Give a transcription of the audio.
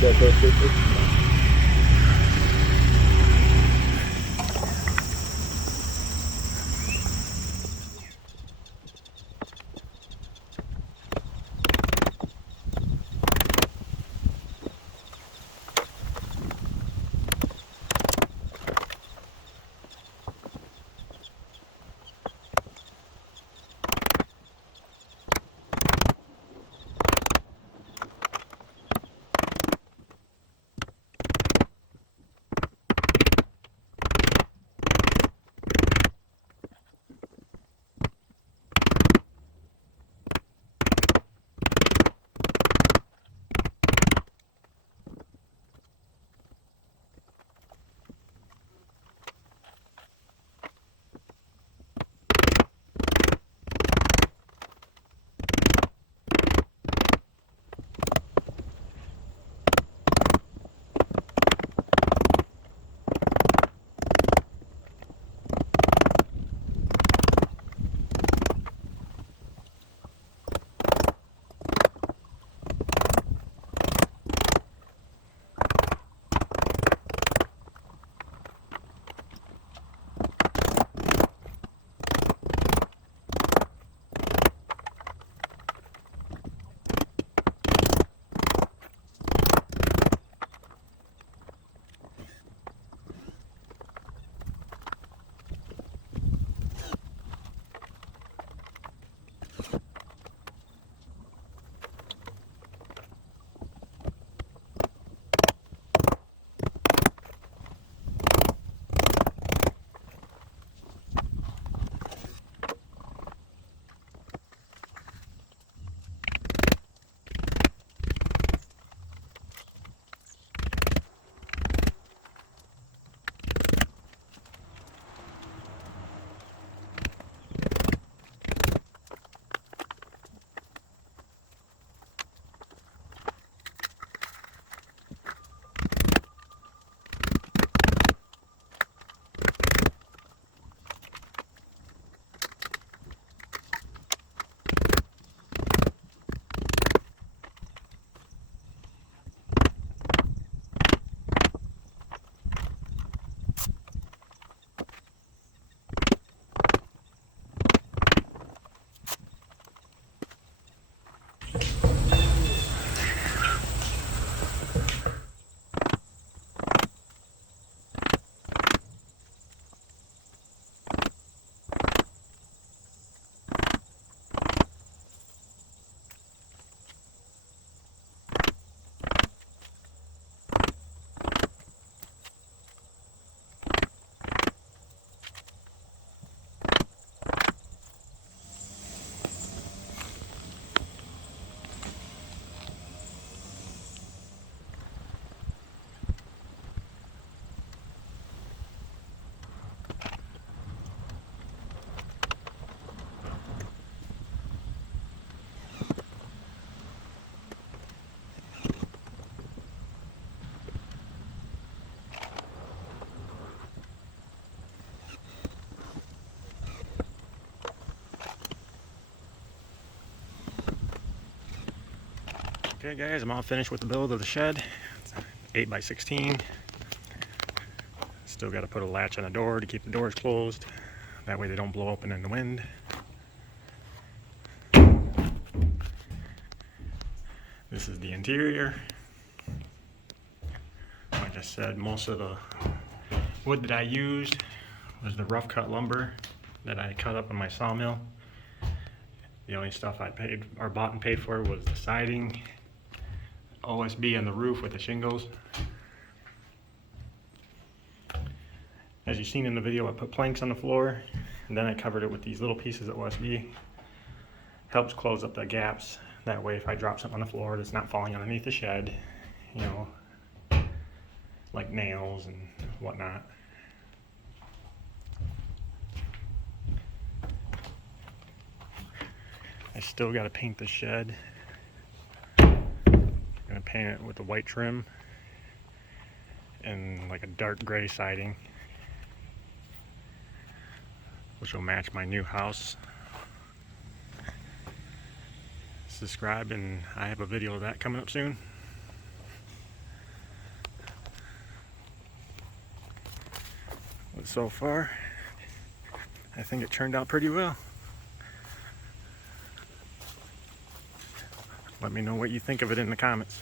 That's so stupid. Okay guys, I'm all finished with the build of the shed. It's 8 by 16. Still got to put a latch on the door to keep the doors closed. That way they don't blow open in the wind. This is the interior. Like I said, most of the wood that I used was the rough cut lumber that I cut up in my sawmill. The only stuff I paid or bought and paid for was the siding, OSB on the roof with the shingles. As you've seen in the video, I put planks on the floor and then I covered it with these little pieces of OSB. Helps close up the gaps. That way if I drop something on the floor that's not falling underneath the shed, you know, like nails and whatnot. I still got to paint the shed. I'm going to paint it with a white trim and like a dark gray siding, which will match my new house. Subscribe and I have a video of that coming up soon. But so far, I think it turned out pretty well. Let me know what you think of it in the comments.